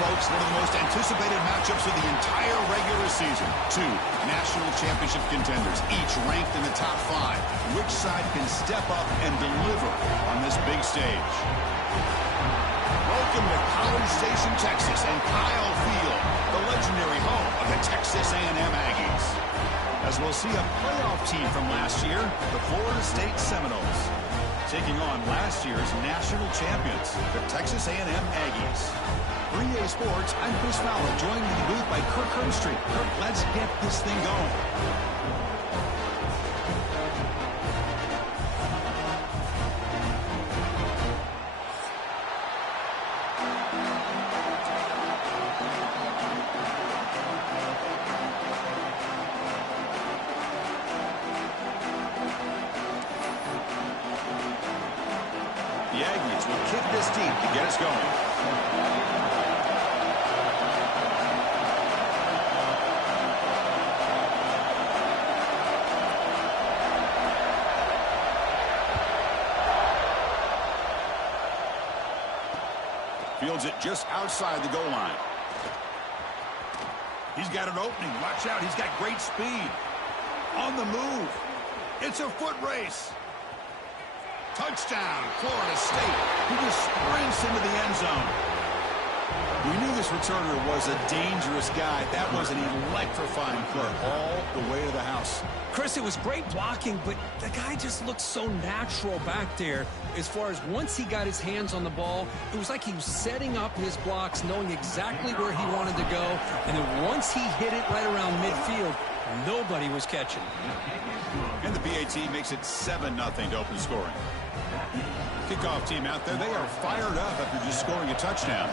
folks, one of the most anticipated matchups of the entire regular season. Two national championship contenders, each ranked in the top 5. Which side can step up and deliver on this big stage? Welcome to College Station, Texas, and Kyle Field, the legendary home of the Texas A&M Aggies. As we'll see a playoff team from last year, the Florida State Seminoles, taking on last year's national champions, the Texas A&M Aggies. 3A Sports, I'm Chris Fowler, joined in the booth by Kirk Herbstreit. Kirk, let's get this thing going. The Aggies will kick this deep to get us going. Fields it just outside the goal line. He's got an opening. Watch out. He's got great speed. On the move. It's a foot race. Touchdown, Florida State. He just sprints into the end zone. We knew this returner was a dangerous guy. That was an electrifying play all the way to the house. Chris, it was great blocking, but the guy just looked so natural back there. As far as once he got his hands on the ball, it was like he was setting up his blocks, knowing exactly where he wanted to go. And then once he hit it right around midfield, nobody was catching. And the PAT makes it 7-0 to open scoring. Kickoff team out there, they are fired up after just scoring a touchdown.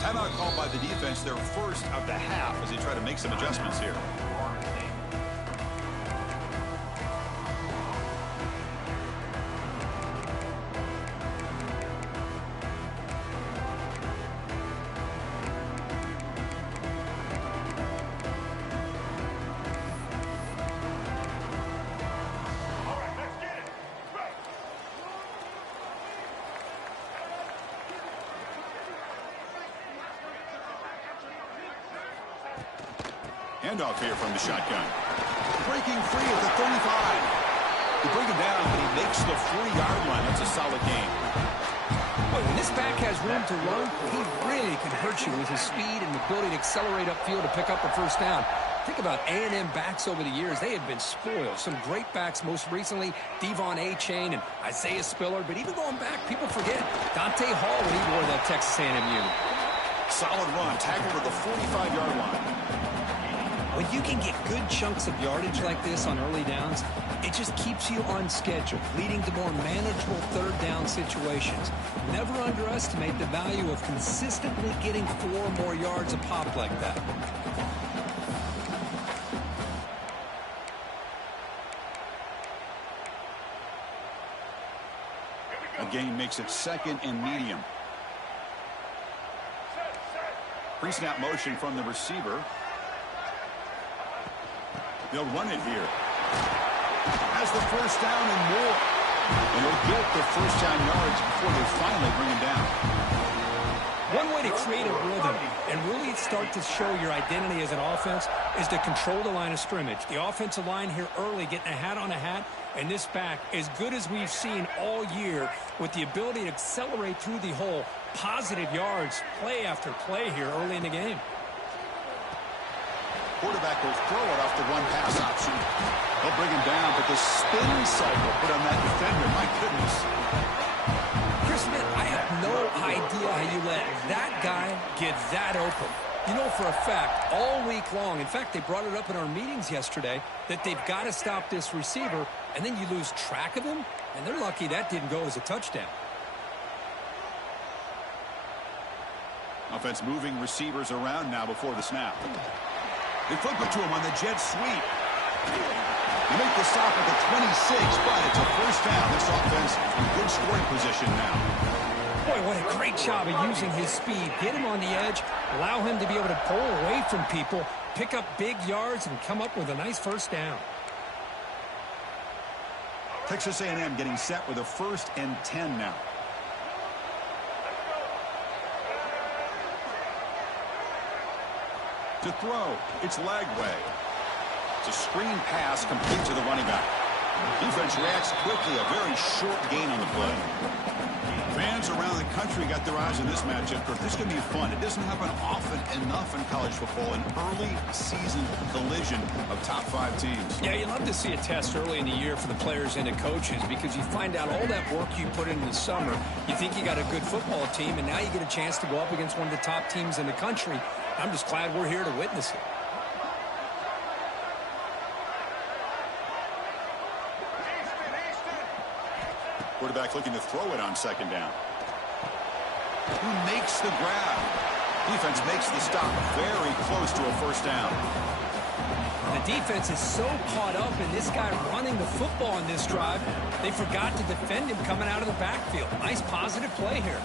Timeout called by the defense, their first of the half, as they try to make some adjustments here. Handoff here from the shotgun. Breaking free at the 35. They bring him down, but he makes the 40-yard line. That's a solid gain. Boy, when this back has room to run, he really can hurt you with his speed and ability to accelerate upfield to pick up a first down. Think about A&M backs over the years. They have been spoiled. Some great backs, most recently Devon A-Chain and Isaiah Spiller. But even going back, people forget Dante Hall when he wore that Texas A&M unit. Solid run, tackled to the 45-yard line. When you can get good chunks of yardage like this on early downs, it just keeps you on schedule, leading to more manageable third down situations. Never underestimate the value of consistently getting 4 or more yards a pop like that. A gain makes it 2nd and medium. Pre-snap motion from the receiver. They'll run it here. Has the first down and more. And he'll get the first down yards before they finally bring him down. One way to create a rhythm and really start to show your identity as an offense is to control the line of scrimmage. The offensive line here early getting a hat on a hat, and this back, as good as we've seen all year, with the ability to accelerate through the hole, positive yards, play after play here early in the game. Quarterback will throw it off the one pass option. They'll bring him down, but the spin cycle put on that defender, my goodness. Chris, man, I have no idea how you let that guy get that open. You know for a fact, all week long, in fact, they brought it up in our meetings yesterday, that they've got to stop this receiver, and then you lose track of him, and they're lucky that didn't go as a touchdown. Offense moving receivers around now before the snap. They flip it to him on the jet sweep. They make the stop at the 26, but it's a first down. This offense in good scoring position now. Boy, what a great job of using his speed. Get him on the edge, allow him to be able to pull away from people, pick up big yards, and come up with a nice first down. Texas A&M getting set with a 1st and 10 now. To throw, it's Lagway. It's a screen pass complete to the running back. Defense reacts quickly, a very short gain on the play. Fans around the country got their eyes on this matchup, but this is going to be fun. It doesn't happen often enough in college football, an early season collision of top 5 teams. Yeah, you love to see a test early in the year for the players and the coaches because you find out all that work you put in the summer. You think you got a good football team, and now you get a chance to go up against one of the top teams in the country. I'm just glad we're here to witness it. Quarterback looking to throw it on 2nd down. Who makes the grab? Defense makes the stop very close to a first down. The defense is so caught up in this guy running the football in this drive, they forgot to defend him coming out of the backfield. Nice positive play here.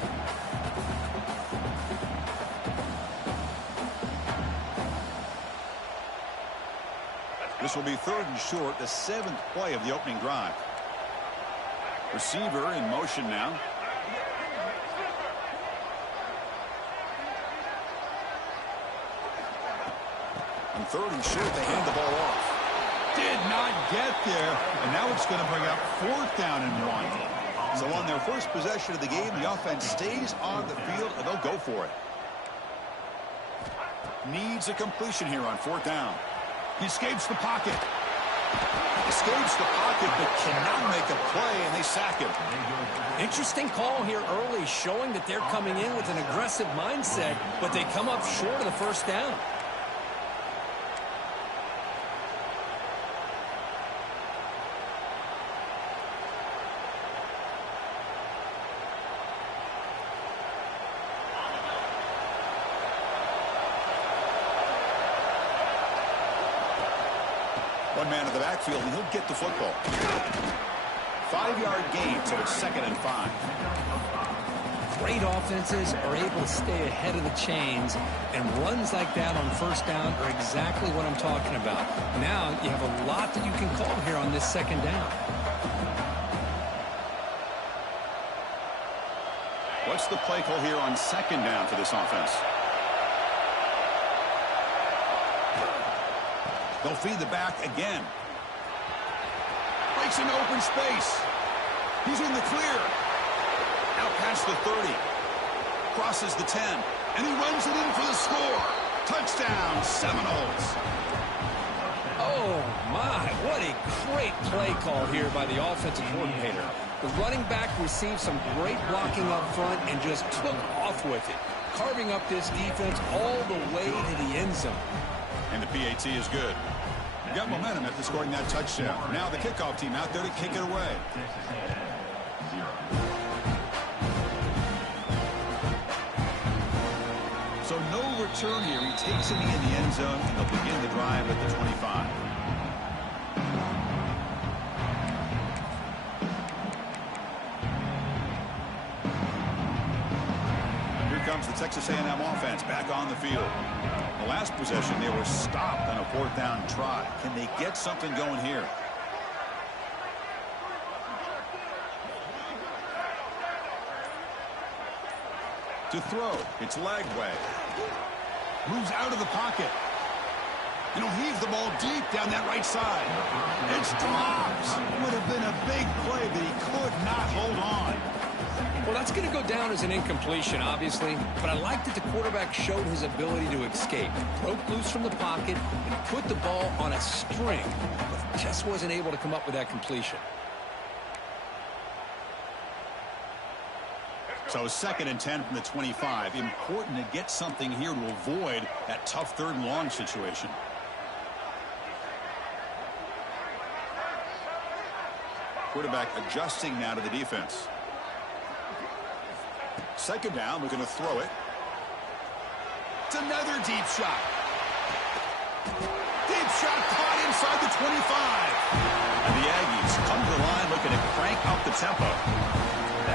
This will be 3rd and short, the 7th play of the opening drive. Receiver in motion now. On 3rd and short, they hand the ball off. Did not get there, and now it's going to bring up 4th down and 1. So on their first possession of the game, the offense stays on the field, and they'll go for it. Needs a completion here on 4th down. He escapes the pocket. Escapes the pocket, but cannot make a play, and they sack him. Interesting call here early, showing that they're coming in with an aggressive mindset, but they come up short of the first down. One man in the backfield, and he'll get the football. 5-yard gain, so it's 2nd and 5. Great offenses are able to stay ahead of the chains, and runs like that on first down are exactly what I'm talking about. Now you have a lot that you can call here on this 2nd down. What's the play call here on 2nd down for this offense? They'll feed the back again. Breaks into open space. He's in the clear. Out past the 30. Crosses the 10. And he runs it in for the score. Touchdown, Seminoles. Oh, my. What a great play call here by the offensive coordinator. The running back received some great blocking up front and just took off with it, carving up this defense all the way to the end zone. And the PAT is good. You got momentum after scoring that touchdown. Now the kickoff team out there to kick it away. So no return here. He takes it in the end zone, and they'll begin the drive at the 25. Here comes the Texas A&M offense back on the field. The last possession, they were stopped on a 4th down try. Can they get something going here? To throw, it's Lagway. Moves out of the pocket. And he'll heave the ball deep down that right side. It's dropped. Would have been a big play, but he could not hold on. Well, that's going to go down as an incompletion, obviously, but I like that the quarterback showed his ability to escape. Broke loose from the pocket and put the ball on a string, but just wasn't able to come up with that completion. So 2nd and 10 from the 25. Important to get something here to avoid that tough 3rd and long situation. Quarterback adjusting now to the defense. 2nd down, we're going to throw it. It's another deep shot. Deep shot caught inside the 25. And the Aggies come to the line looking to crank up the tempo.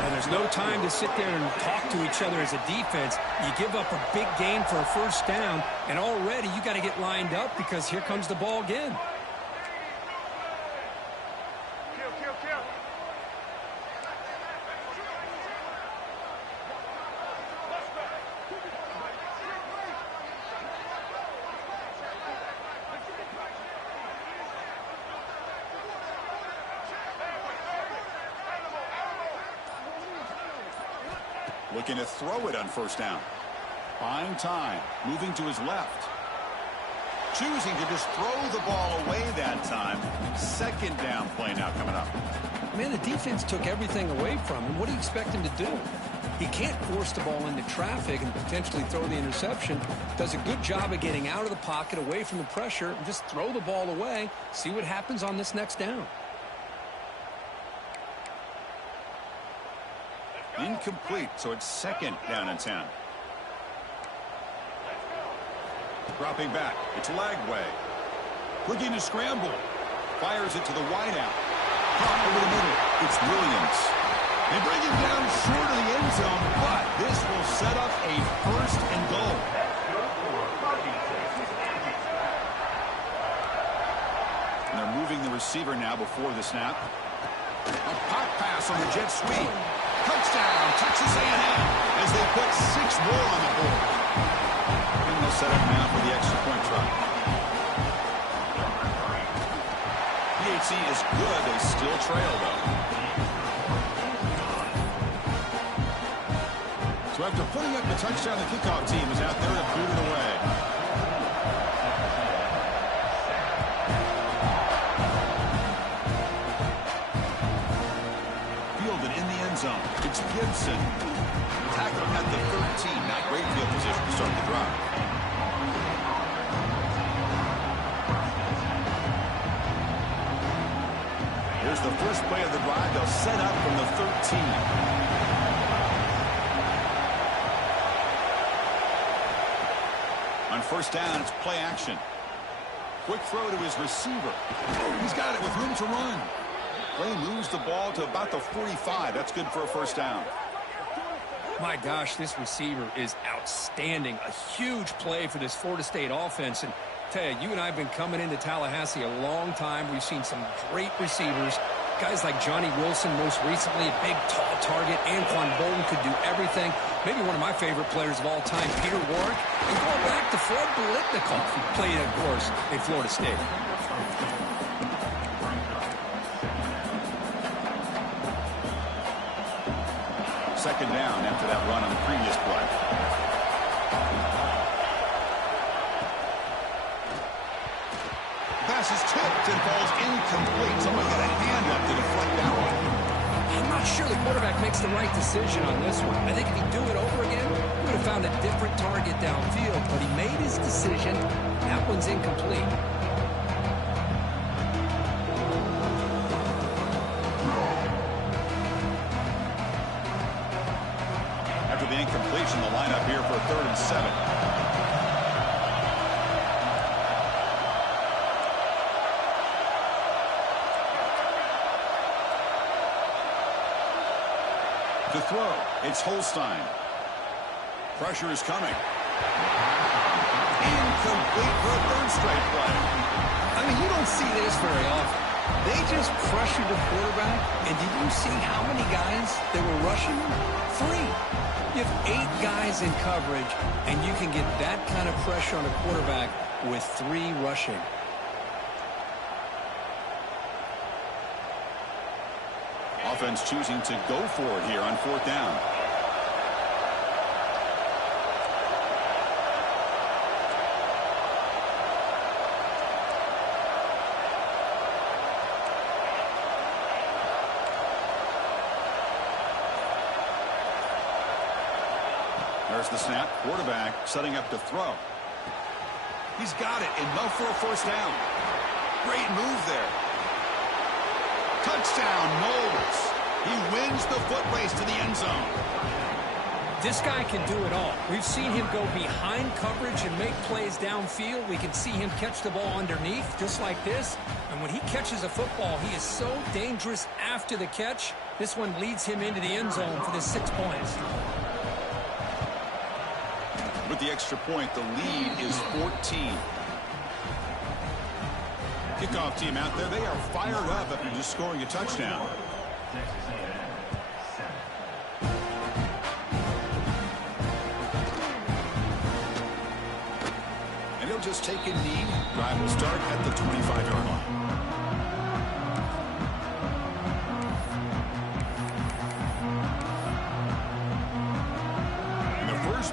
And there's no time to sit there and talk to each other as a defense. You give up a big gain for a 1st down, and already you got to get lined up because here comes the ball again. Looking to throw it on 1st down. Buying time. Moving to his left. Choosing to just throw the ball away that time. 2nd down play now coming up. Man, the defense took everything away from him. What do you expect him to do? He can't force the ball into traffic and potentially throw the interception. Does a good job of getting out of the pocket, away from the pressure, and just throw the ball away. See what happens on this next down. Incomplete, so it's 2nd down and 10. Dropping back, it's Lagway. Looking to scramble. Fires it to the wideout. Caught over the middle, it's Williams. They bring him down short of the end zone, but this will set up a 1st and goal. And they're moving the receiver now before the snap. A pop pass on the jet sweep. Touchdown, Texas A&M, as they put 6 more on the board. And they'll set up now for the extra point try. PHC is good. They still trail, though. So after putting up the touchdown, the kickoff team is out there to boot it away. Zone. It's Gibson. Tackle at the 13. Not great field position to start the drive. Here's the first play of the drive. They'll set up from the 13. On 1st down, it's play action. Quick throw to his receiver. He's got it with room to run. Play moves the ball to about the 45. That's good for a 1st down. My gosh, this receiver is outstanding. A huge play for this Florida State offense. And tell you, you and I have been coming into Tallahassee a long time. We've seen some great receivers. Guys like Johnny Wilson, most recently, a big, tall target. Anquan Bolden could do everything. Maybe one of my favorite players of all time, Peter Warrick. And going back to Fred Biletnikoff, who played, of course, in Florida State. Second down after that run on the previous play. Pass is tipped and falls incomplete. Someone got a hand up to deflect that one. I'm not sure the quarterback makes the right decision on this one. I think if he'd do it over again, he would have found a different target downfield. But he made his decision. That one's incomplete. After the incompletion, the lineup here for 3rd and 7. To throw, it's Holstein. Pressure is coming. Incomplete for a third straight play. I mean, you don't see this very often. They just pressured the quarterback, and did you see how many guys they were rushing? 3. You have 8 guys in coverage, and you can get that kind of pressure on a quarterback with 3 rushing. Offense choosing to go for it here on 4th down. There's the snap. Quarterback setting up to throw. He's got it, enough for a first down. Great move there. Touchdown, Knowles. He wins the foot race to the end zone. This guy can do it all. We've seen him go behind coverage and make plays downfield. We can see him catch the ball underneath, just like this. And when he catches a football, he is so dangerous after the catch. This one leads him into the end zone for the 6 points. With the extra point, the lead is 14. Kickoff team out there, they are fired up after just scoring a touchdown. And he'll just take a knee. Drive will start at the 25-yard line.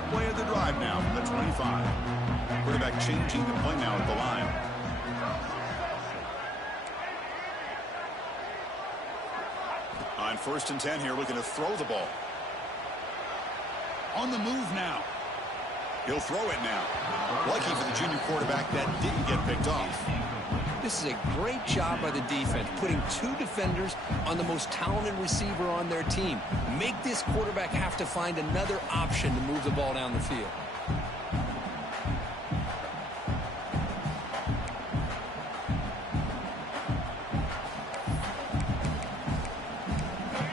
Play of the drive now from the 25. Quarterback changing the play now at the line. On 1st and 10 here, looking to throw the ball. On the move now. He'll throw it now. Lucky for the junior quarterback that didn't get picked off. This is a great job by the defense, putting 2 defenders on the most talented receiver on their team. Make this quarterback have to find another option to move the ball down the field.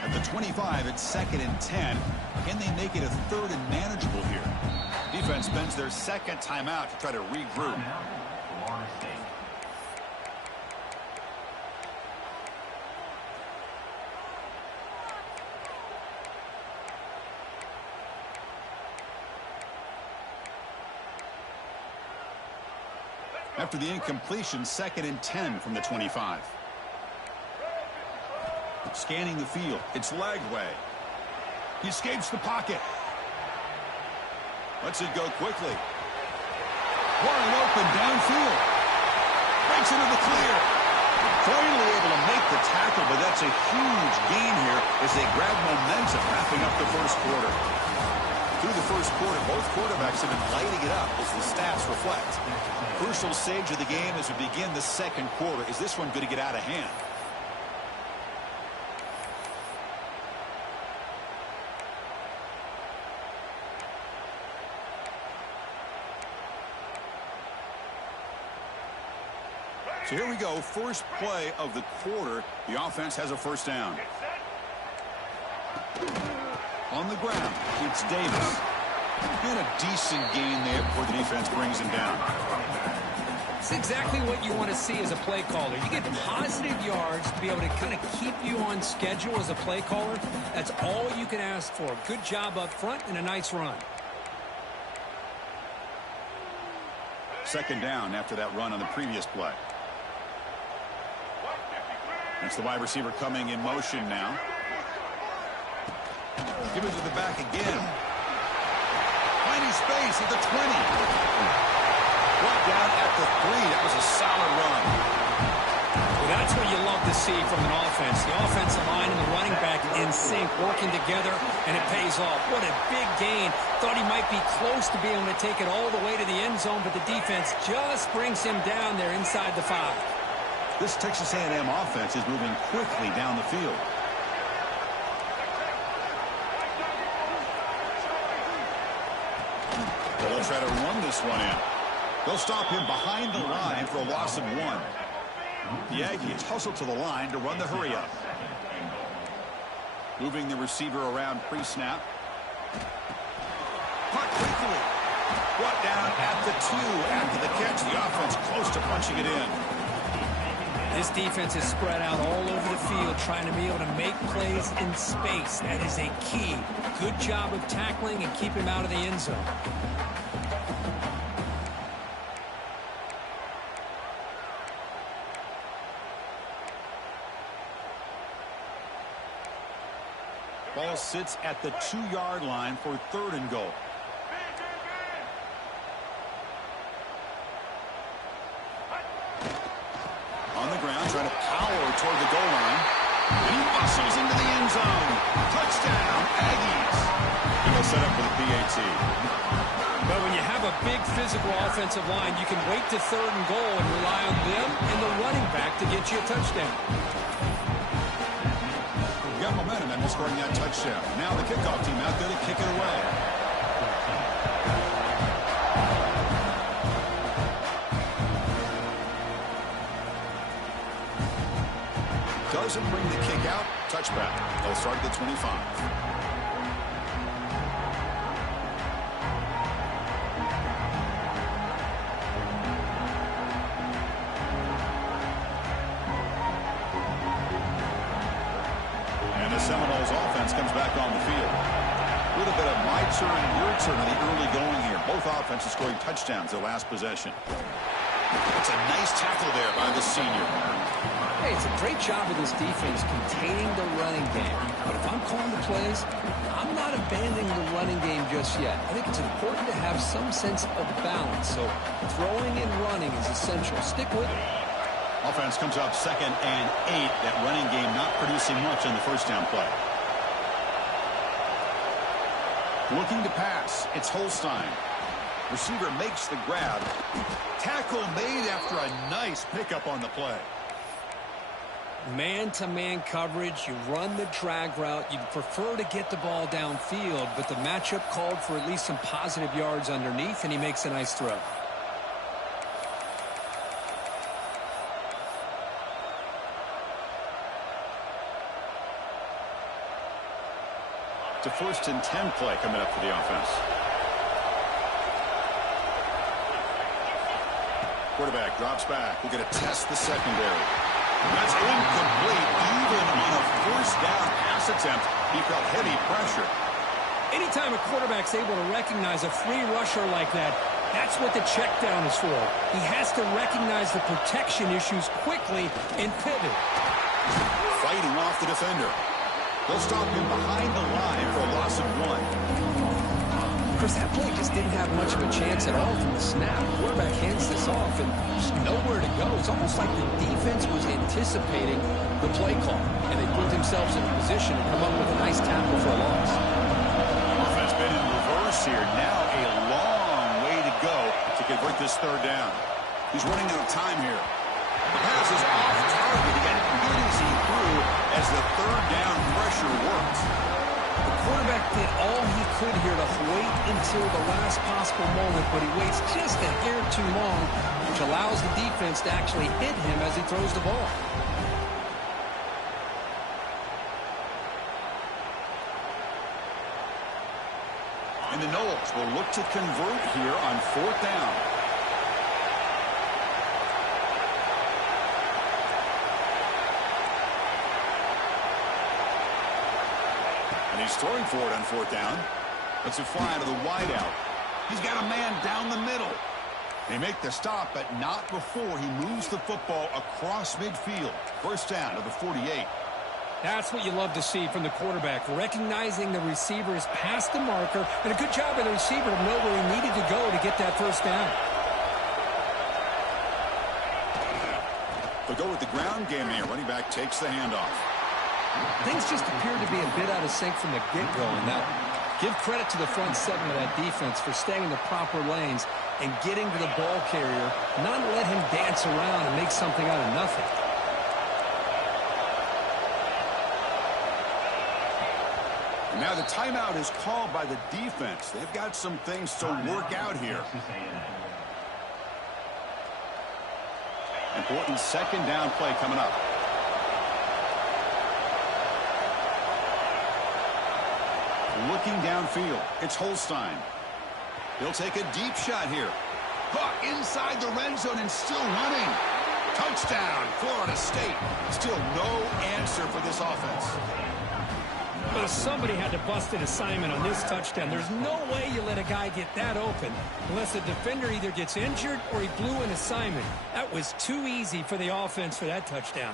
At the 25, it's 2nd and 10. Can they make it a 3rd and manageable here? Defense spends their 2nd timeout to try to regroup. After the incompletion, 2nd and 10 from the 25. Scanning the field. It's Lagway. He escapes the pocket. Lets it go quickly. Wide open downfield. Breaks into the clear. Finally able to make the tackle, but that's a huge gain here as they grab momentum wrapping up the first quarter. Through the first quarter, both quarterbacks have been lighting it up as the stats reflect. Crucial stage of the game as we begin the 2nd quarter. Is this one going to get out of hand? So here we go, first play of the quarter. The offense has a first down. On the ground, it's Davis. And a decent gain there before the defense brings him down. It's exactly what you want to see as a play caller. You get positive yards to be able to kind of keep you on schedule as a play caller. That's all you can ask for. Good job up front and a nice run. 2nd down after that run on the previous play. It's the wide receiver coming in motion now. Give it to the back again. Finding space at the 20. Brought down at the 3. That was a solid run. Well, that's what you love to see from an offense. The offensive line and the running back in sync, working together, and it pays off. What a big gain. Thought he might be close to being able to take it all the way to the end zone, but the defense just brings him down there inside the 5. This Texas A&M offense is moving quickly down the field. They'll try to run this one in. They'll stop him behind the line for a loss of 1. The Aggies hustle to the line to run the hurry-up. Moving the receiver around pre-snap. Caught quickly. Brought down at the 2 after the catch. The offense close to punching it in. This defense is spread out all over the field, trying to be able to make plays in space. That is a key. Good job of tackling and keep him out of the end zone. Ball sits at the 2-yard line for 3rd and goal. On the ground, trying to power toward the goal line. And he bustles into the end zone. Touchdown, Aggies. And they'll set up for the PAT. But when you have a big physical offensive line, you can wait to 3rd and goal and rely on them and the running back to get you a touchdown. Got momentum and scoring that touchdown. Now the kickoff team out there to kick it away. Doesn't bring the kick out. Touchback. They'll start at the 25. Seminoles offense comes back on the field. A little bit of my turn, your turn in the early going here. Both offenses scoring touchdowns their last possession. It's a nice tackle there by the senior. Hey, it's a great job of this defense containing the running game. But if I'm calling the plays, I'm not abandoning the running game just yet. I think it's important to have some sense of balance. So throwing and running is essential. Stick with it. Offense comes up 2nd and 8. That running game not producing much on the first down play. Looking to pass. It's Holstein. Receiver makes the grab. Tackle made after a nice pickup on the play. Man-to-man coverage. You run the drag route. You'd prefer to get the ball downfield, but the matchup called for at least some positive yards underneath, and he makes a nice throw. It's a 1st and 10 play coming up for the offense. Quarterback drops back. We're going to test the secondary. That's incomplete. Even on a 1st down pass attempt, he felt heavy pressure. Anytime a quarterback's able to recognize a free rusher like that, that's what the check down is for. He has to recognize the protection issues quickly and pivot. Fighting off the defender. They'll stop him behind the line for a loss of 1. Chris, that play just didn't have much of a chance at all from the snap. Quarterback hands this off and just nowhere to go. It's almost like the defense was anticipating the play call, and they put themselves in a position to come up with a nice tackle for a loss. Offense been in reverse here. Now a long way to go to convert this 3rd down. He's running out of time here. The pass is off target. He got it good as he threw as the 3rd down pressure worked. The quarterback did all he could here to wait until the last possible moment, but he waits just a hair too long, which allows the defense to actually hit him as he throws the ball. And the Noles will look to convert here on 4th down. He's throwing for it on 4th down. It's a fly to the wideout. He's got a man down the middle. They make the stop, but not before he moves the football across midfield. 1st down to the 48. That's what you love to see from the quarterback, recognizing the receiver is past the marker, and a good job by the receiver to know where he needed to go to get that 1st down. They'll go with the ground game here. Running back takes the handoff. Things just appeared to be a bit out of sync from the get-go. Now, give credit to the front 7 of that defense for staying in the proper lanes and getting to the ball carrier, not let him dance around and make something out of nothing. And now the timeout is called by the defense. They've got some things to work out here. Important 2nd down play coming up. Looking downfield, it's Holstein. He'll take a deep shot here. Caught inside the red zone and still running. Touchdown, Florida State. Still no answer for this offense. Well, somebody had to bust an assignment on this touchdown. There's no way you let a guy get that open unless the defender either gets injured or he blew an assignment. That was too easy for the offense for that touchdown.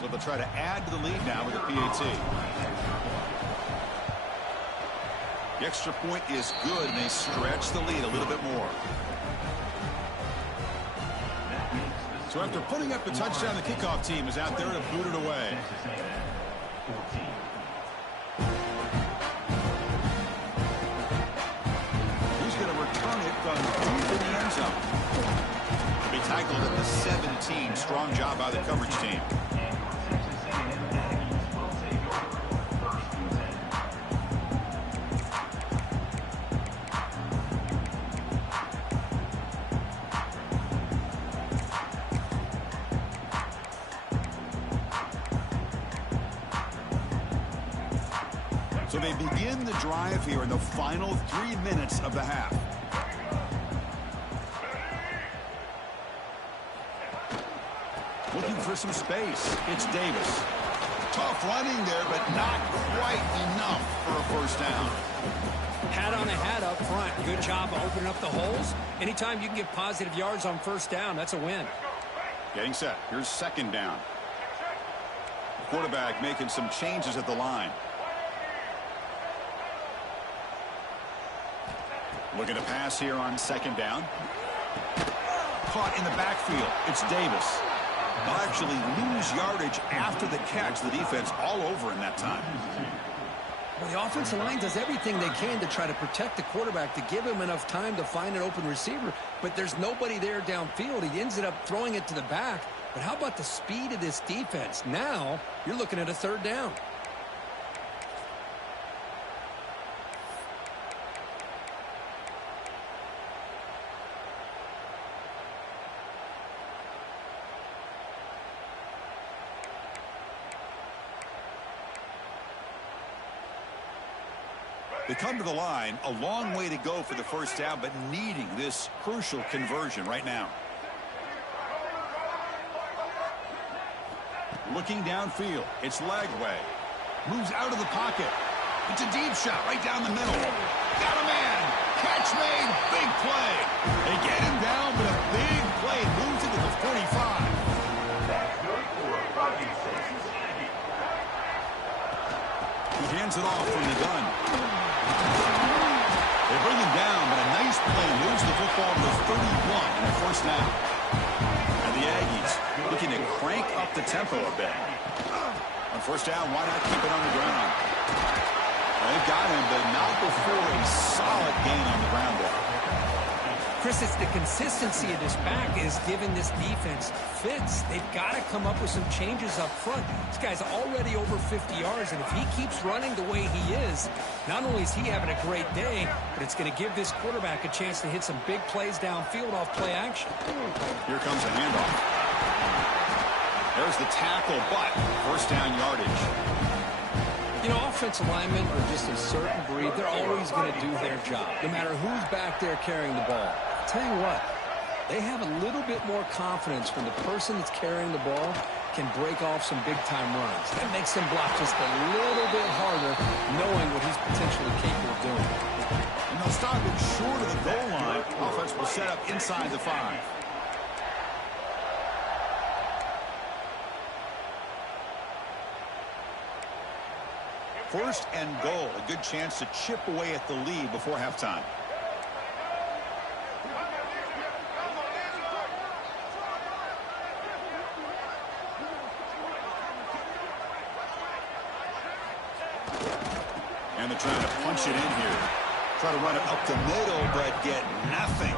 So they'll try to add to the lead now with the PAT. The extra point is good, and they stretch the lead a little bit more. So after putting up the touchdown, the kickoff team is out there to boot it away. He's going to return it from deep in the end zone. He'll be tackled at the 17. Strong job by the coverage team. So they begin the drive here in the final 3 minutes of the half. Looking for some space. It's Davis. Tough running there, but not quite enough for a first down. Hat on a hat up front. Good job of opening up the holes. Anytime you can get positive yards on first down, that's a win. Getting set. Here's second down. The quarterback making some changes at the line. Looking to pass here on second down. Caught in the backfield. It's Davis. They'll actually lose yardage after the catch. The defense all over in that time. Well, the offensive line does everything they can to try to protect the quarterback, to give him enough time to find an open receiver. But there's nobody there downfield. He ends up throwing it to the back. But how about the speed of this defense? Now you're looking at a third down. They come to the line, a long way to go for the first down, but needing this crucial conversion right now. Looking downfield, it's Lagway. Moves out of the pocket. It's a deep shot right down the middle. Got a man. Catch made. Big play. They get him down, but a big play moves into the 45. He hands it off from the gun. They bring him down, but a nice play moves the football to the 31 in the first down. And the Aggies looking to crank up the tempo a bit. On first down, why not keep it on the ground? Well, they've got him, but not before a solid gain on the ground there. Chris, it's the consistency of this back is giving this defense fits. They've got to come up with some changes up front. This guy's already over 50 yards, and if he keeps running the way he is, not only is he having a great day, but it's going to give this quarterback a chance to hit some big plays downfield off play action. Here comes a handoff. There's the tackle, but first down yardage. You know, offensive linemen are just a certain breed. They're always going to do their job, no matter who's back there carrying the ball. I'll tell you what, they have a little bit more confidence when the person that's carrying the ball can break off some big-time runs. That makes them block just a little bit harder, knowing what he's potentially capable of doing. And they'll stop him short of the goal line. Offense will set up inside the 5. First and goal, a good chance to chip away at the lead before halftime. And they're trying to punch it in here. Try to run it up the middle, but get nothing.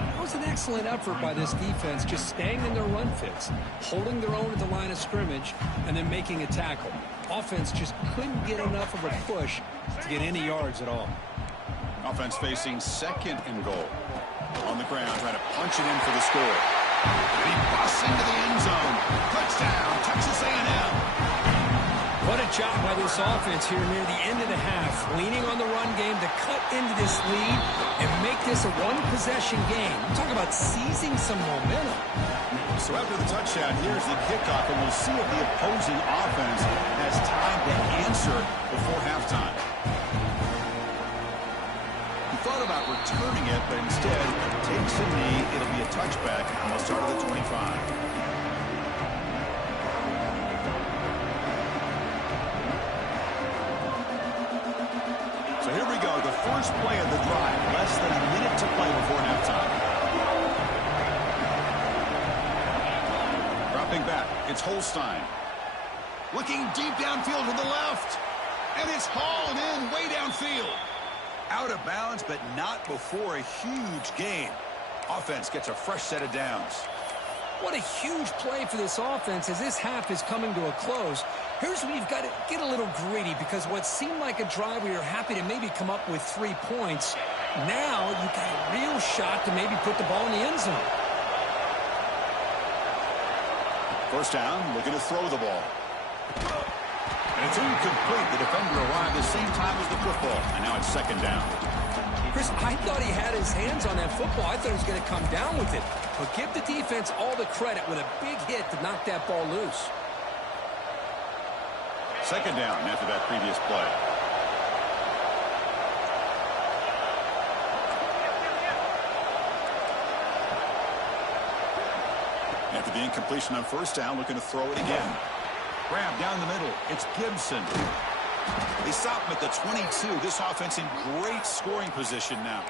That was an excellent effort by this defense, just staying in their run fits, holding their own at the line of scrimmage, and then making a tackle. Offense just couldn't get enough of a push to get any yards at all. Offense facing second and goal. On the ground, trying to punch it in for the score. And he busts into the end zone. Touchdown, Texas A&M. What a job by this offense here near the end of the half, leaning on the run game to cut into this lead and make this a one-possession game. Talk about seizing some momentum. So after the touchdown, here's the kickoff, and we'll see if the opposing offense has time to answer before halftime. He thought about returning it, but instead takes a knee. It'll be a touchback, and they'll start at the 25. So here we go, the first play of the drive, less than a minute to play before halftime. Dropping back, it's Holstein. Looking deep downfield to the left. And it's hauled in way downfield. Out of bounds, but not before a huge gain. Offense gets a fresh set of downs. What a huge play for this offense as this half is coming to a close. Here's where you've got to get a little greedy, because what seemed like a drive where you're happy to maybe come up with 3 points, now you've got a real shot to maybe put the ball in the end zone. First down, looking to throw the ball. And it's incomplete. The defender arrived the same time as the football, and now it's second down. Chris, I thought he had his hands on that football. I thought he was going to come down with it. But give the defense all the credit with a big hit to knock that ball loose. Second down after that previous play. After the incompletion on first down, looking to throw it again. Grab down the middle. It's Gibson. They stop him at the 22. This offense in great scoring position now.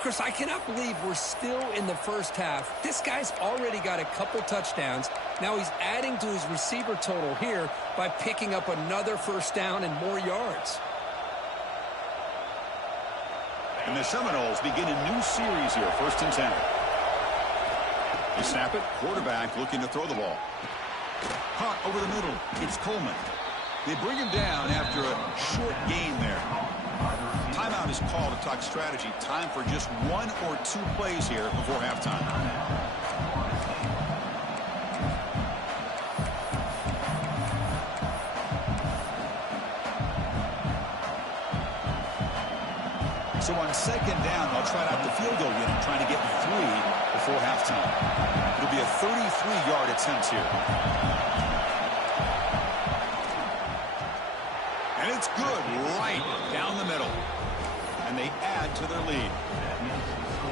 Chris, I cannot believe we're still in the first half. This guy's already got a couple touchdowns. Now he's adding to his receiver total here by picking up another first down and more yards. And the Seminoles begin a new series here, 1st and 10. They snap it, quarterback looking to throw the ball. Caught over the middle, it's Coleman. They bring him down after a short gain there. Timeout is called to talk strategy. Time for just 1 or 2 plays here before halftime. So on second down, they'll try out the field goal unit, trying to get 3 before halftime. It'll be a 33-yard attempt here. And it's good right down the middle. And they add to their lead.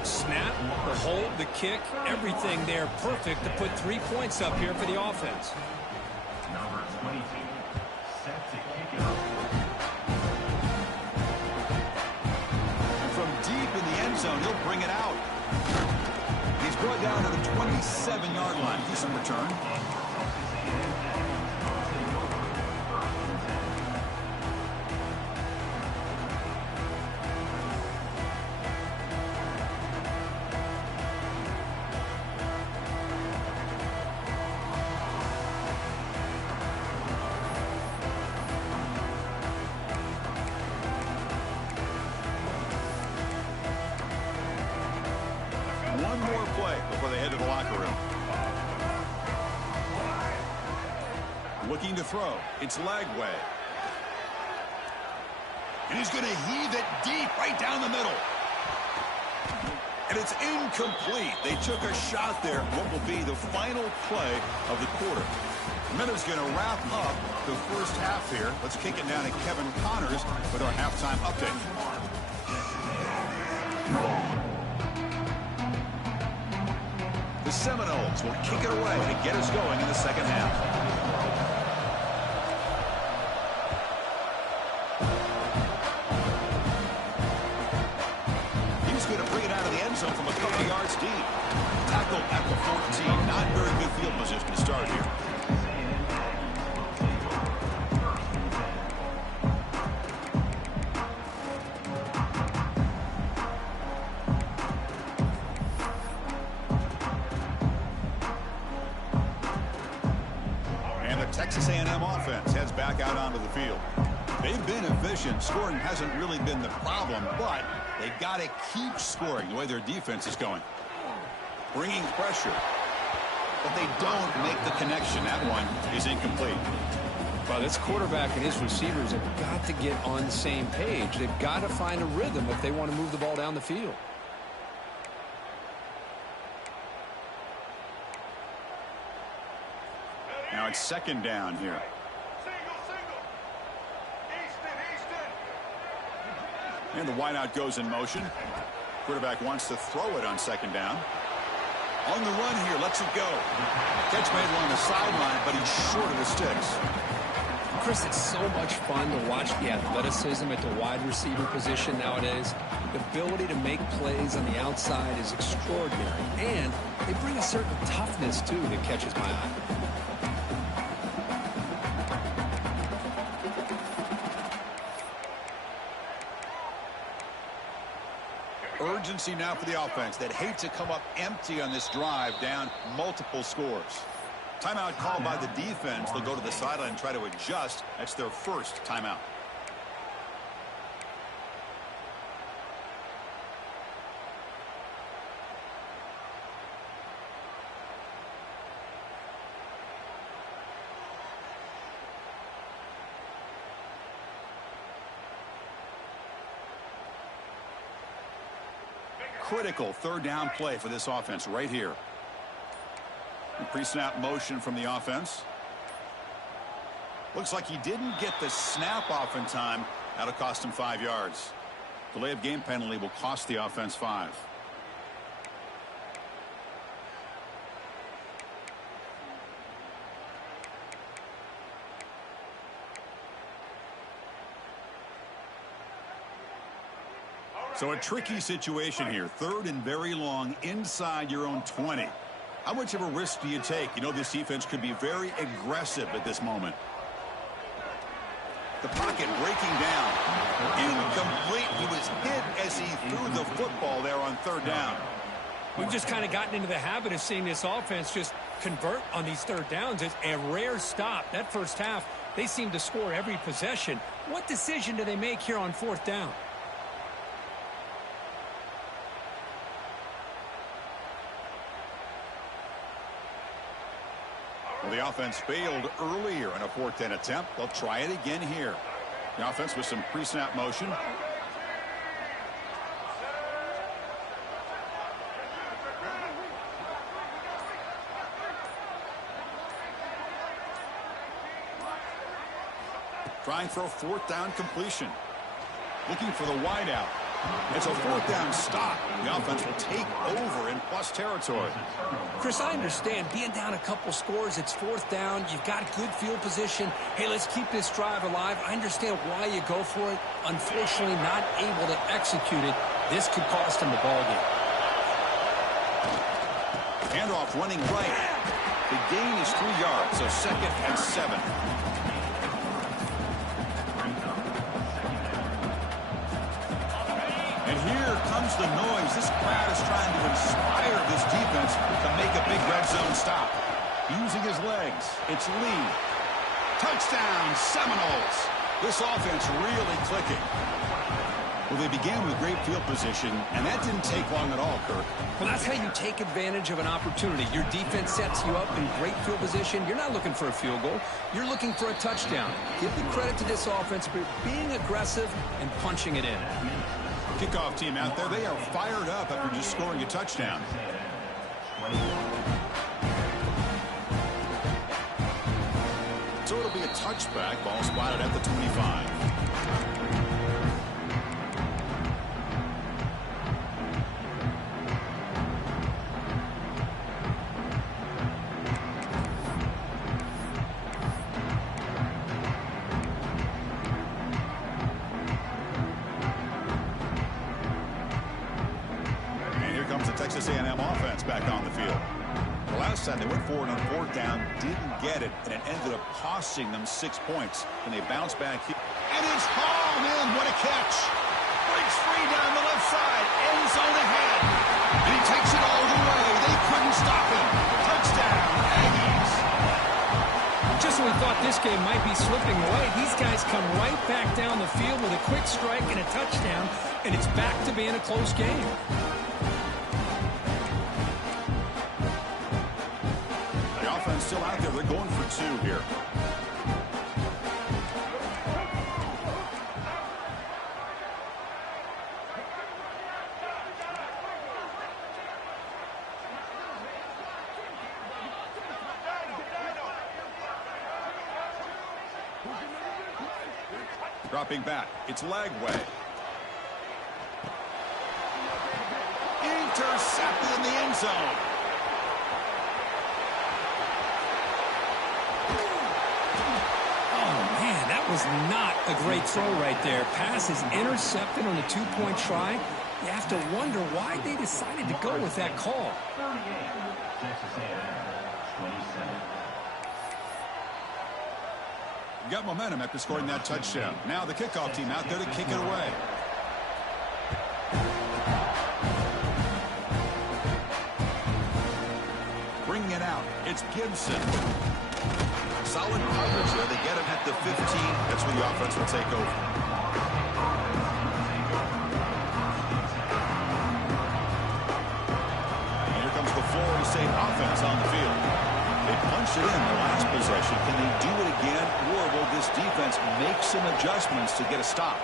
Snap, the hold, the kick, everything there perfect to put 3 points up here for the offense. Number 22, set to kick it off. And from deep in the end zone, he'll bring it out. He's brought down to the 27-yard line. Decent return. One more play before they head to the locker room. Looking to throw. It's Lagway. And he's going to heave it deep right down the middle. And it's incomplete. They took a shot there. What will be the final play of the quarter. Miller's going to wrap up the first half here. Let's kick it down to Kevin Connors with our halftime update. The Seminoles will kick it away to get us going in the second half. He's going to bring it out of the end zone from a couple yards deep. Tackle at the 14. Not very good field position to start here. Texas A&M offense heads back out onto the field. They've been efficient. Scoring hasn't really been the problem, but they've got to keep scoring the way their defense is going. Bringing pressure, but they don't make the connection. That one is incomplete. Well, this quarterback and his receivers have got to get on the same page. They've got to find a rhythm if they want to move the ball down the field. Now it's second down here. And the wideout goes in motion. Quarterback wants to throw it on second down. On the run here, lets it go. Catch made along the sideline, but he's short of the sticks. Chris, it's so much fun to watch the athleticism at the wide receiver position nowadays. The ability to make plays on the outside is extraordinary. And they bring a certain toughness, too, that catches my eye. Urgency now for the offense that hate to come up empty on this drive, down multiple scores. Timeout called by the defense. They'll go to the sideline and try to adjust. That's their first timeout. Critical third down play for this offense right here. Pre-snap motion from the offense. Looks like he didn't get the snap off in time. That'll cost him 5 yards. Delay of game penalty will cost the offense 5. So a tricky situation here. Third and very long inside your own 20. How much of a risk do you take? You know this defense could be very aggressive at this moment. The pocket breaking down. Incomplete. He was hit as he threw the football there on third down. We've just kind of gotten into the habit of seeing this offense just convert on these third downs. It's a rare stop. That first half, they seem to score every possession. What decision do they make here on fourth down? Well, the offense failed earlier in a fourth down attempt. They'll try it again here. The offense with some pre-snap motion. Trying for a fourth down completion. Looking for the wideout. It's a fourth down stop. The offense will take over in plus territory. Chris, I understand being down a couple scores, it's fourth down, you've got good field position. Hey, let's keep this drive alive. I understand why you go for it. Unfortunately, not able to execute it. This could cost him the ball game. Handoff running right. The gain is 3 yards, so second and 7. And here comes the noise. This crowd is trying to inspire this defense to make a big red zone stop. Using his legs, it's Lee. Touchdown, Seminoles. This offense really clicking. Well, they began with great field position, and that didn't take long at all, Kirk. Well, that's how you take advantage of an opportunity. Your defense sets you up in great field position. You're not looking for a field goal. You're looking for a touchdown. Give the credit to this offense for being aggressive and punching it in. Kickoff team out there, they are fired up after just scoring a touchdown. So it'll be a touchback. Ball spotted at the 25. Texas A&M offense back on the field. The last time they went forward on fourth down, didn't get it, and it ended up costing them 6 points. And they bounced back here. And it's hauled in. What a catch. Breaks free down the left side. End zone ahead. And he takes it all the way. They couldn't stop him. Touchdown, Aggies. Just when we thought this game might be slipping away, these guys come right back down the field with a quick strike and a touchdown, and it's back to being a close game. Still out there. They're going for 2 here. Dropping back. It's Lagway. Intercepted in the end zone. Oh, man, that was not a great throw right there. Pass is intercepted on the two-point try. You have to wonder why they decided to go with that call. 38, Texas A&M, 27. Got momentum after scoring that touchdown. Now the kickoff team out there to kick it away. Bringing it out. It's Gibson. Solid coverage there. They get him at the 15. That's where the offense will take over. And here comes the Florida State offense on the field. They punched it in the last possession. Can they do it again, or will this defense make some adjustments to get a stop?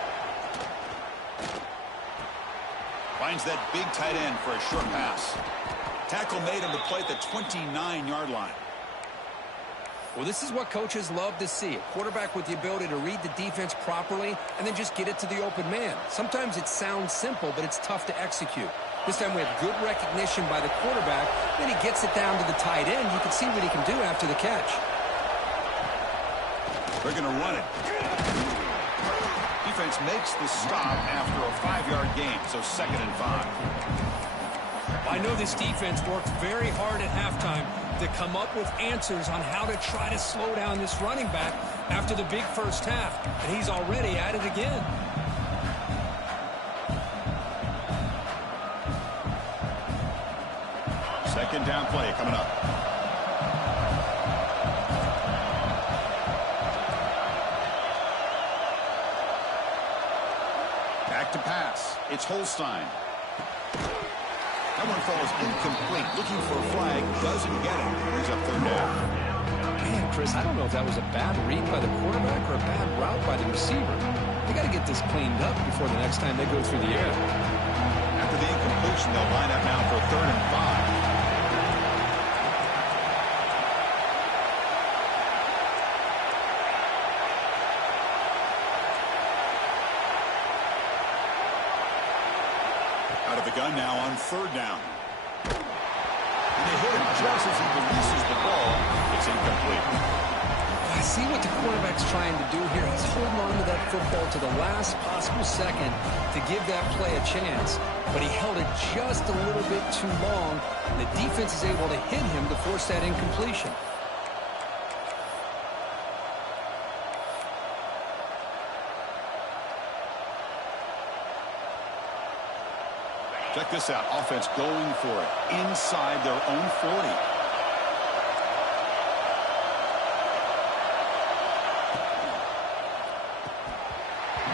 Finds that big tight end for a short pass. Tackle made on the play at the 29-yard line. Well, this is what coaches love to see. A quarterback with the ability to read the defense properly and then just get it to the open man. Sometimes it sounds simple, but it's tough to execute. This time we have good recognition by the quarterback. Then he gets it down to the tight end. You can see what he can do after the catch. They're going to run it. Defense makes the stop after a 5-yard gain, so 2nd and 5. I know this defense worked very hard at halftime to come up with answers on how to try to slow down this running back after the big first half, and he's already at it again. Second down play coming up. Back to pass. It's Holstein. That one falls incomplete. Looking for a flag. Doesn't get it. Brings up 3rd down. Man, Chris, I don't know if that was a bad read by the quarterback or a bad route by the receiver. They got to get this cleaned up before the next time they go through the air. After the incompletion, they'll line up now for 3rd and 5. Out of the gun now on 3rd down. And they hit him just as he releases the ball. It's incomplete. I see what the quarterback's trying to do here. He's holding on to that football to the last possible second to give that play a chance. But he held it just a little bit too long. And the defense is able to hit him to force that incompletion. Check this out. Offense going for it inside their own 40.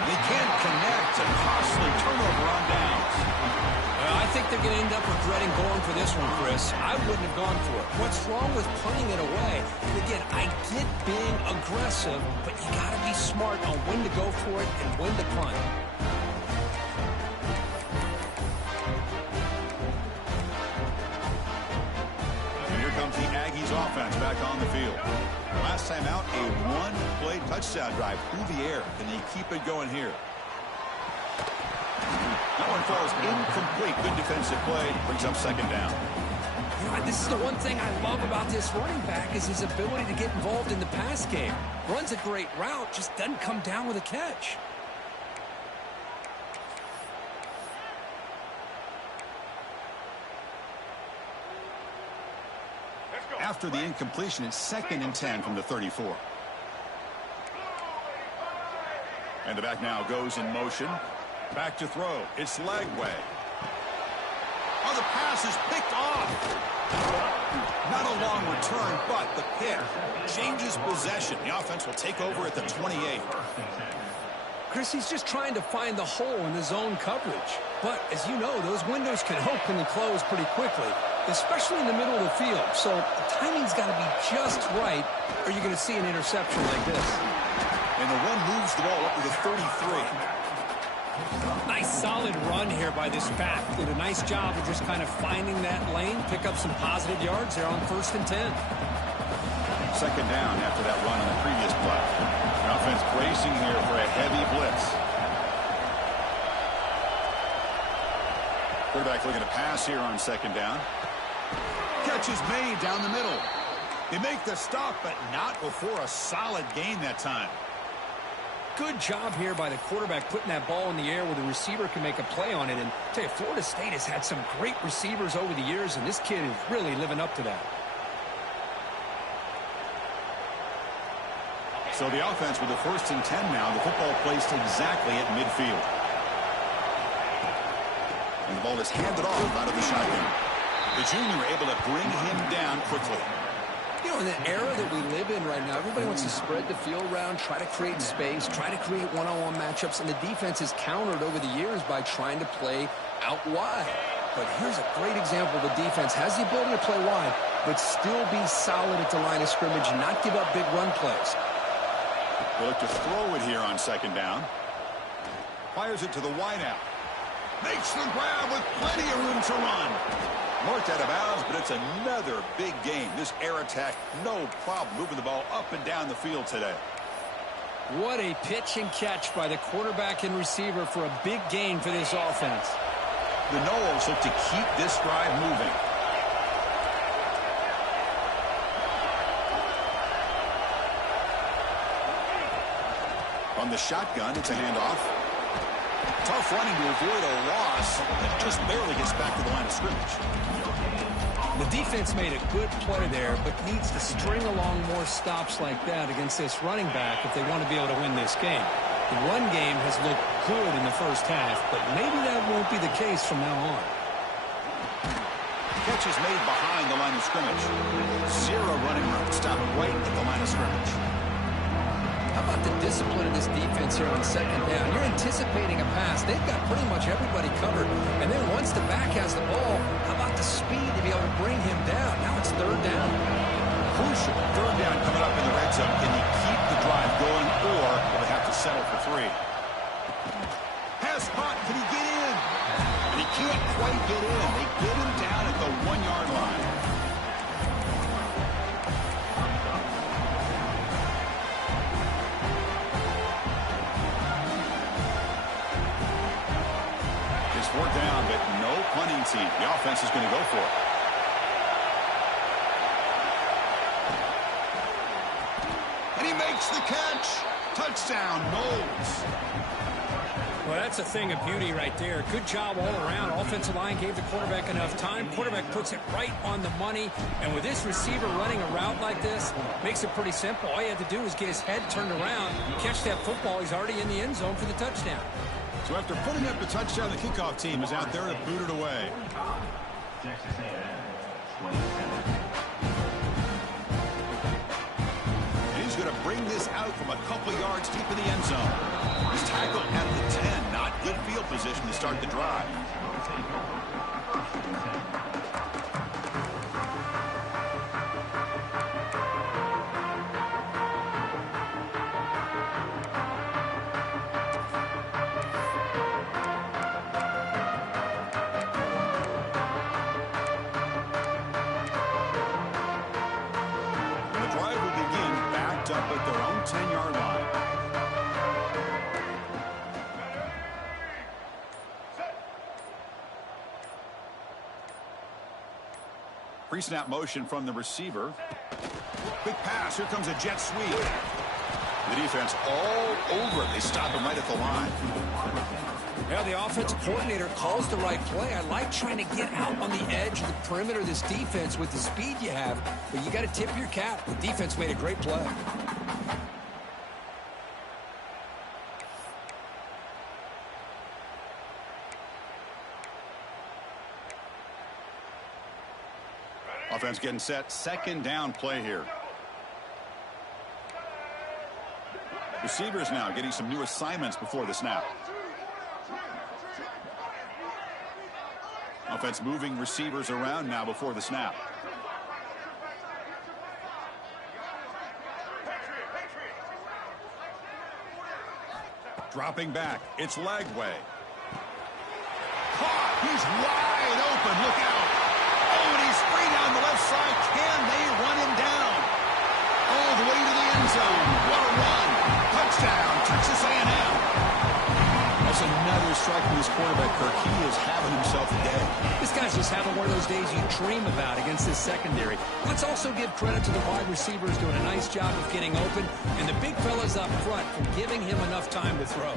They can't connect. A costly turnover on downs. Well, I think they're going to end up regretting going for this one, Chris. I wouldn't have gone for it. What's wrong with punting it away? And again, I get being aggressive, but you got to be smart on when to go for it and when to punt. The Aggies offense back on the field. Last time out, a one-play touchdown drive through the air. Can they keep it going here? That one falls incomplete. Good defensive play. Brings up 2nd down. This is the one thing I love about this running back is his ability to get involved in the pass game. Runs a great route, just doesn't come down with a catch. After the incompletion, it's 2nd and 10 from the 34. And the back now goes in motion. Back to throw. It's Lagway. Oh, the pass is picked off. Not a long return, but the pick changes possession. The offense will take over at the 28. Chris, he's just trying to find the hole in the zone coverage. But, as you know, those windows can open and close pretty quickly, especially in the middle of the field. So the timing's got to be just right, or you're going to see an interception like this. And the run moves the ball up to the 33. Nice solid run here by this back. Did a nice job of just kind of finding that lane, pick up some positive yards there on 1st and 10. 2nd down after that run on the previous play. The bracing here for a heavy blitz. Quarterback looking to pass here on second down. Catch is made down the middle. They make the stop, but not before a solid gain that time. Good job here by the quarterback putting that ball in the air where the receiver can make a play on it. And I tell you, Florida State has had some great receivers over the years, and this kid is really living up to that. So the offense with the 1st and 10 now. The football placed exactly at midfield. And the ball is handed off out of the shotgun. The junior able to bring him down quickly. You know, in the era that we live in right now, everybody wants to spread the field around, try to create space, try to create one-on-one matchups, and the defense is countered over the years by trying to play out wide. But here's a great example. The defense has the ability to play wide, but still be solid at the line of scrimmage and not give up big run plays. They look to throw it here on second down. Fires it to the wideout. Makes the grab with plenty of room to run. Marked out of bounds, but it's another big game. This air attack, no problem moving the ball up and down the field today. What a pitch and catch by the quarterback and receiver for a big gain for this offense. The Noles look to keep this drive moving. On the shotgun, it's a handoff. Tough running to avoid a loss that just barely gets back to the line of scrimmage. The defense made a good play there, but needs to string along more stops like that against this running back if they want to be able to win this game. The run game has looked good in the first half, but maybe that won't be the case from now on. Catch is made behind the line of scrimmage. Zero running room. Stop right at the line of scrimmage. How about the discipline of this defense here on second down? You're anticipating a pass. They've got pretty much everybody covered. And then once the back has the ball, how about the speed to be able to bring him down? Now it's third down. Crucial. Third down coming up in the red zone. Can you keep the drive going, or will they have to settle for 3? Pass spot. Can he get in? And he can't quite get in. They get him down at the 1-yard line. It's 4th down, but no punting team. The offense is going to go for it. And he makes the catch. Touchdown, Noles. Well, that's a thing of beauty right there. Good job all around. Offensive line gave the quarterback enough time. Quarterback puts it right on the money. And with this receiver running a route like this, makes it pretty simple. All you have to do is get his head turned around, catch that football. He's already in the end zone for the touchdown. So after putting up the touchdown, the kickoff team is out there to boot it away. Texas A&M, 27. And he's going to bring this out from a couple yards deep in the end zone. He's tackled at the 10. Not good field position to start the drive. Up at their own 10-yard line. Pre-snap motion from the receiver. Quick pass. Here comes a jet sweep. The defense all over it. They stop him right at the line. Yeah, the offensive coordinator calls the right play. I like trying to get out on the edge of the perimeter of this defense with the speed you have, but you got to tip your cap. The defense made a great play. Offense getting set. Second down play here. Receivers now getting some new assignments before the snap. Offense moving receivers around now before the snap. Dropping back. It's Lagway. Caught. He's wide open. Look out. Oh, and he's free down the left side. Can they run him down? All the way to the end zone. What a run. Touchdown, having himself a day. This guy's just having one of those days you dream about against this secondary. Let's also give credit to the wide receivers doing a nice job of getting open, and the big fellas up front for giving him enough time to throw.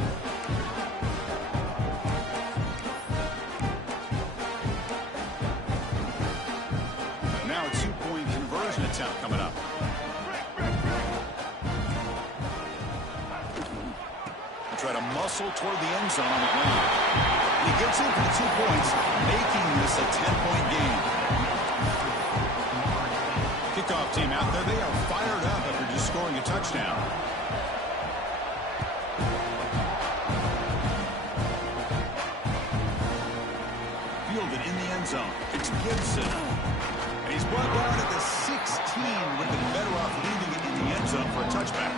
Now a two-point conversion attempt coming up. Try to muscle toward the end zone on the ground. He gets in for the 2 points, making this a 10-point game. Kickoff team out there. They are fired up after just scoring a touchdown. Fielded in the end zone. It's Gibson. And he's brought down at the 16. Would have been better off leaving it in the end zone for a touchback.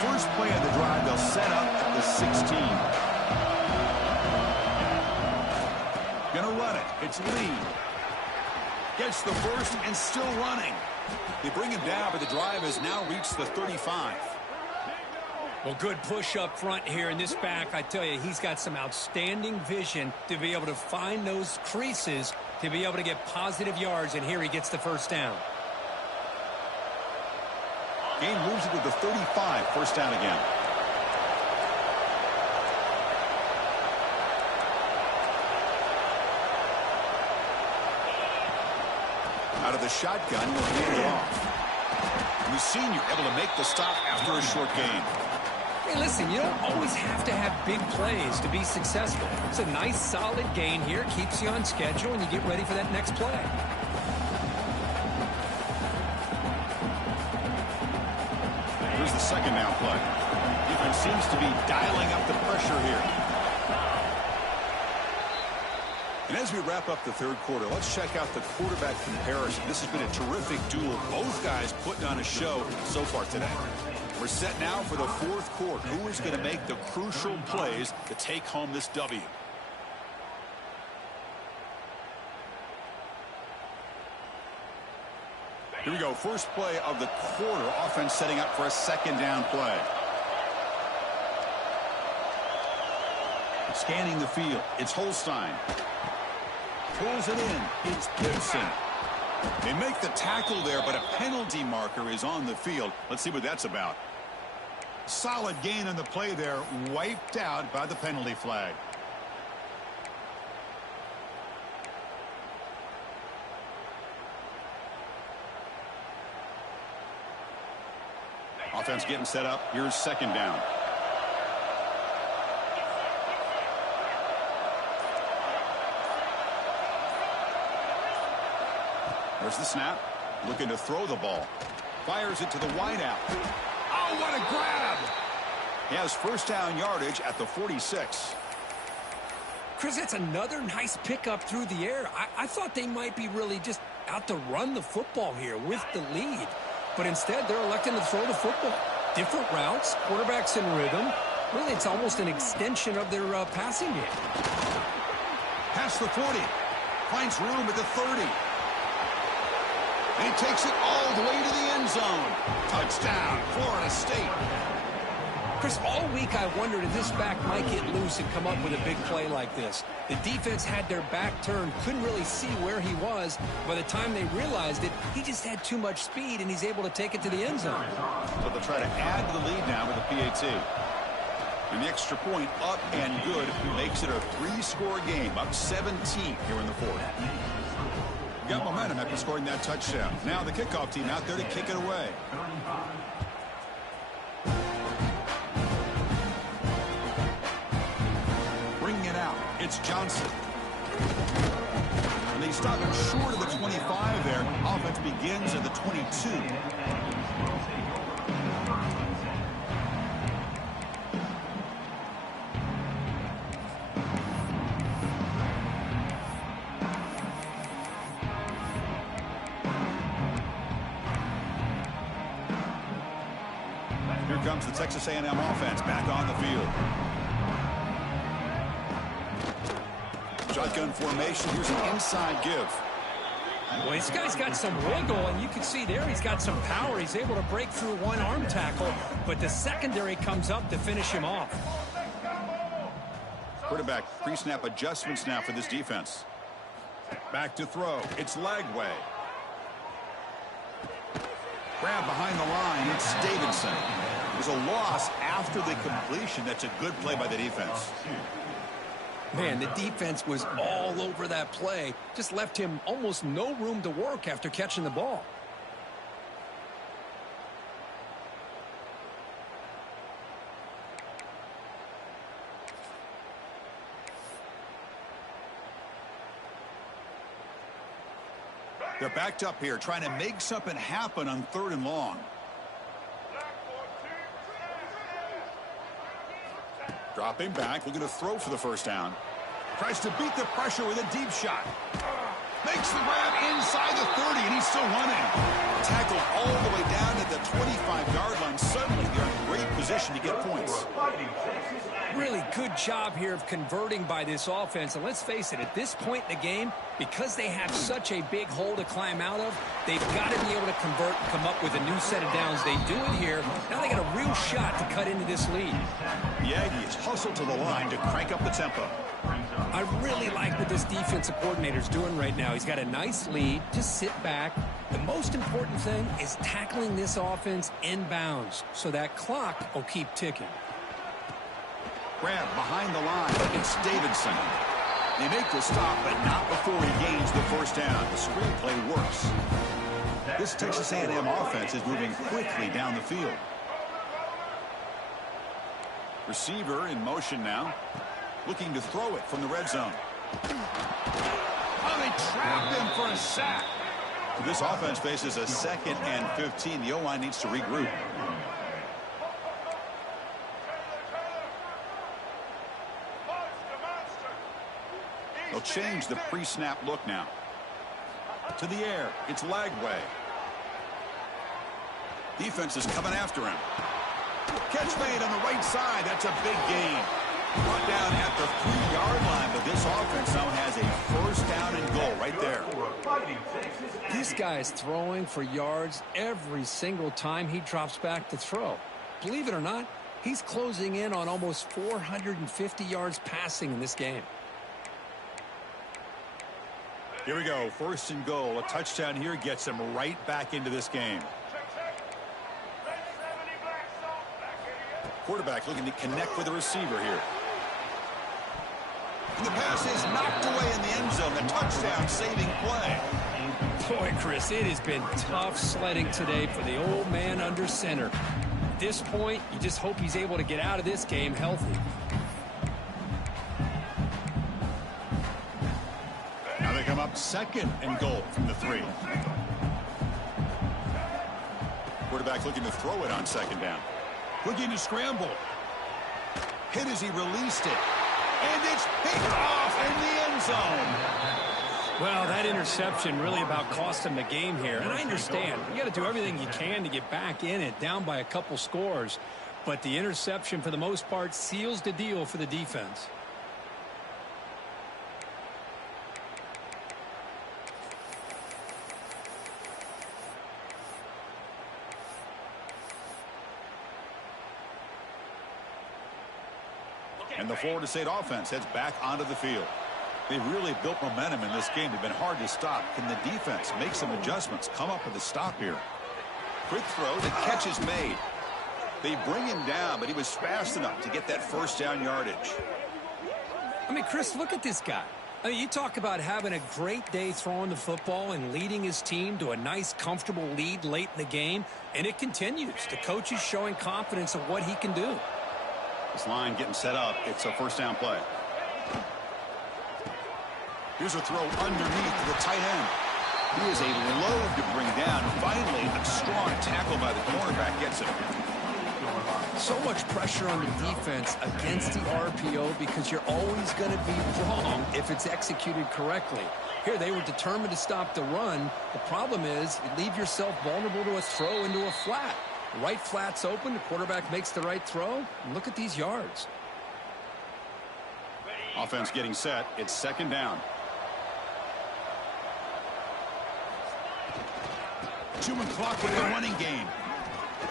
First play of the drive, they'll set up at the 16. Gonna run it. It's Lee. Gets the first and still running. They bring him down, but the drive has now reached the 35. Well, good push up front here in this back. I tell you, he's got some outstanding vision to be able to find those creases to be able to get positive yards, and here he gets the first down. Game moves it to the 35, first down again. Out of the shotgun, he'll hand it off. And the senior able to make the stop after a short gain. Hey, listen, you don't always have to have big plays to be successful. It's a nice, solid gain here. Keeps you on schedule, and you get ready for that next play. Here's the second down play. Defense seems to be dialing up the pressure here. And as we wrap up the third quarter, let's check out the quarterback comparison. This has been a terrific duel. Both guys putting on a show so far today. We're set now for the fourth quarter. Who is going to make the crucial plays to take home this W? Here we go. First play of the quarter. Offense setting up for a second down play. Scanning the field. It's Holstein. Pulls it in. It's Gibson. They make the tackle there, but a penalty marker is on the field. Let's see what that's about. Solid gain on the play there. Wiped out by the penalty flag. Offense getting set up. Here's second down. There's the snap. Looking to throw the ball. Fires it to the wideout. Oh, what a grab! He has first down yardage at the 46. Chris, that's another nice pickup through the air. I thought they might be really just out to run the football here with the lead. But instead, they're electing to throw the football. Different routes, quarterbacks in rhythm. Really, it's almost an extension of their passing game. Past the 40. Finds room at the 30. And he takes it all the way to the end zone. Touchdown, Florida State. Chris, all week I wondered if this back might get loose and come up with a big play like this. The defense had their back turned, couldn't really see where he was. By the time they realized it, he just had too much speed, and he's able to take it to the end zone. So they'll try to add to the lead now with a PAT. And the extra point up and good makes it a 3-score game, up 17 here in the fourth. Got momentum after scoring that touchdown. Now the kickoff team out there to kick it away. Bringing it out. It's Johnson. And they stop him short of the 25 there. Offense begins at the 22. Comes the Texas A&M offense back on the field. Shotgun formation. Here's an inside give. Well, this guy's got some wiggle, and you can see there he's got some power. He's able to break through one arm tackle, but the secondary comes up to finish him off. Quarterback pre-snap adjustments now for this defense. Back to throw. It's Lagway. Grab behind the line. It's Davidson. There's a loss after the completion. That's a good play by the defense. Man, the defense was all over that play. Just left him almost no room to work after catching the ball. They're backed up here, trying to make something happen on 3rd and long. Dropping back, looking to throw for the first down. Tries to beat the pressure with a deep shot. Makes the grab inside the 30, and he's still running. Tackled all the way down at the 25-yard line. Suddenly, they're in great position to get points. Really good job here of converting by this offense. And let's face it, at this point in the game, because they have such a big hole to climb out of, they've got to be able to convert and come up with a new set of downs. They do it here. Now they got a real shot to cut into this lead. The Aggies hustle to the line to crank up the tempo. I really like what this defensive coordinator's doing right now. He's got a nice lead. Just sit back. The most important thing is tackling this offense inbounds so that clock will keep ticking. Grab behind the line. It's Davidson. They make the stop, but not before he gains the first down. The screenplay works. This Texas A&M offense is moving quickly down the field. Receiver in motion now. Looking to throw it from the red zone. Oh, they trapped him for a sack. This offense faces a 2nd and 15. The O-line needs to regroup. They'll change the pre-snap look now. To the air. It's Lagway. Defense is coming after him. Catch made on the right side. That's a big gain. Brought down at the 3-yard line, but this offense now has a first down and goal right there. This guy is throwing for yards every single time he drops back to throw. Believe it or not, he's closing in on almost 450 yards passing in this game. Here we go. 1st and goal. A touchdown here gets him right back into this game. Quarterback looking to connect with the receiver here. And the pass is knocked away in the end zone. The touchdown saving play. Boy, Chris, it has been tough sledding today for the old man under center. At this point, you just hope he's able to get out of this game healthy. Now they come up 2nd and goal from the 3. Quarterback looking to throw it on 2nd down. Looking to scramble. Hit as he released it. And it's picked off in the end zone. Well, that interception really about cost him the game here. And I understand. You got to do everything you can to get back in it, down by a couple scores. But the interception, for the most part, seals the deal for the defense. And the Florida State offense heads back onto the field. They've really built momentum in this game. They've been hard to stop. Can the defense make some adjustments? Come up with a stop here. Quick throw. The catch is made. They bring him down, but he was fast enough to get that first down yardage. I mean, Chris, look at this guy. I mean, you talk about having a great day throwing the football and leading his team to a nice, comfortable lead late in the game, and it continues. The coach is showing confidence of what he can do. This line getting set up. It's a first down play. Here's a throw underneath to the tight end. He is a load to bring down. Finally, a strong tackle by the cornerback gets him. So much pressure on the defense against the RPO because you're always going to be wrong if it's executed correctly. Here, they were determined to stop the run. The problem is you leave yourself vulnerable to a throw into a flat. Right flat's open. The quarterback makes the right throw. And look at these yards. Offense getting set. It's 2nd down. Chewing clock with the running game.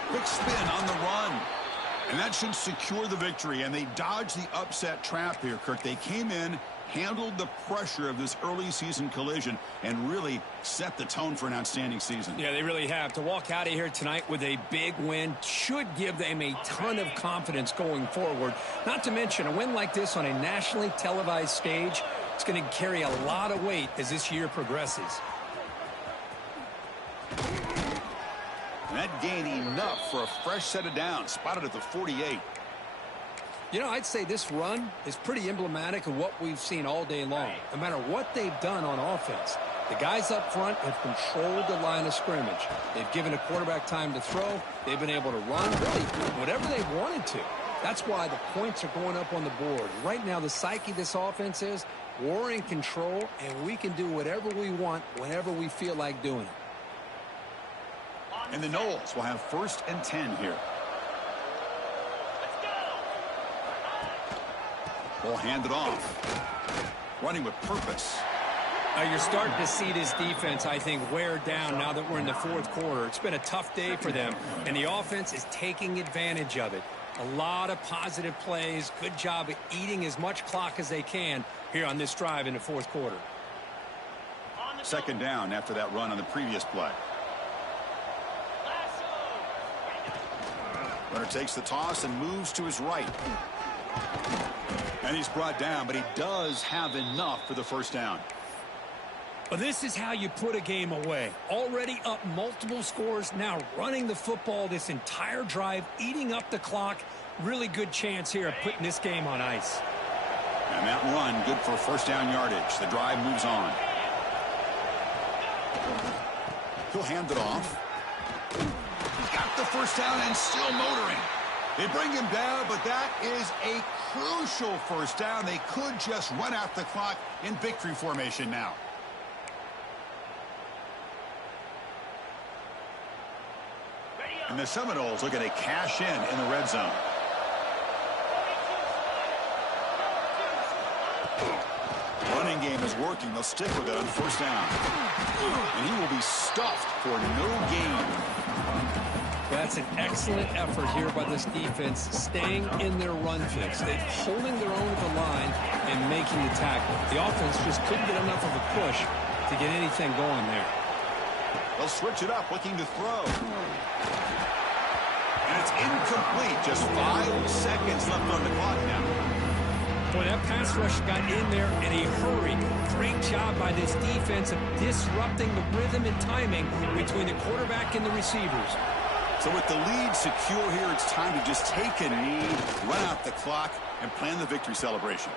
Quick spin on the run. And that should secure the victory. And they dodged the upset trap here, Kirk. They came in, handled the pressure of this early season collision, and really set the tone for an outstanding season. Yeah, they really have. To walk out of here tonight with a big win should give them a ton of confidence going forward. Not to mention, a win like this on a nationally televised stage, it's going to carry a lot of weight as this year progresses. And that gained enough for a fresh set of downs, spotted at the 48. You know, I'd say this run is pretty emblematic of what we've seen all day long. No matter what they've done on offense, the guys up front have controlled the line of scrimmage. They've given a quarterback time to throw. They've been able to run, really, whatever they've wanted to. That's why the points are going up on the board. Right now, the psyche of this offense is we're in control, and we can do whatever we want whenever we feel like doing it. And the Knowles will have 1st and 10 here. Ball handed off. Running with purpose. You're starting to see this defense, I think, wear down now that we're in the 4th quarter. It's been a tough day for them, and the offense is taking advantage of it. A lot of positive plays. Good job of eating as much clock as they can here on this drive in the 4th quarter. 2nd down after that run on the previous play. Runner takes the toss and moves to his right. And he's brought down, but he does have enough for the 1st down. Well, this is how you put a game away. Already up multiple scores, now running the football this entire drive, eating up the clock. Really good chance here of putting this game on ice. And that run, good for 1st down yardage. The drive moves on. He'll hand it off. Got the 1st down and still motoring. They bring him down, but that is a crucial 1st down. They could just run out the clock in victory formation now. And the Seminoles looking to cash in the red zone. Running game is working. They'll stick with it on 1st down. And he will be stuffed for no gain. That's an excellent effort here by this defense, staying in their run fix. They're holding their own at the line and making the tackle. The offense just couldn't get enough of a push to get anything going there. They'll switch it up, looking to throw. And it's incomplete. Just 5 seconds left on the clock now. Boy, that pass rush got in there in a hurry. Great job by this defense of disrupting the rhythm and timing between the quarterback and the receivers. So with the lead secure here, it's time to just take a knee, run out the clock, and plan the victory celebration.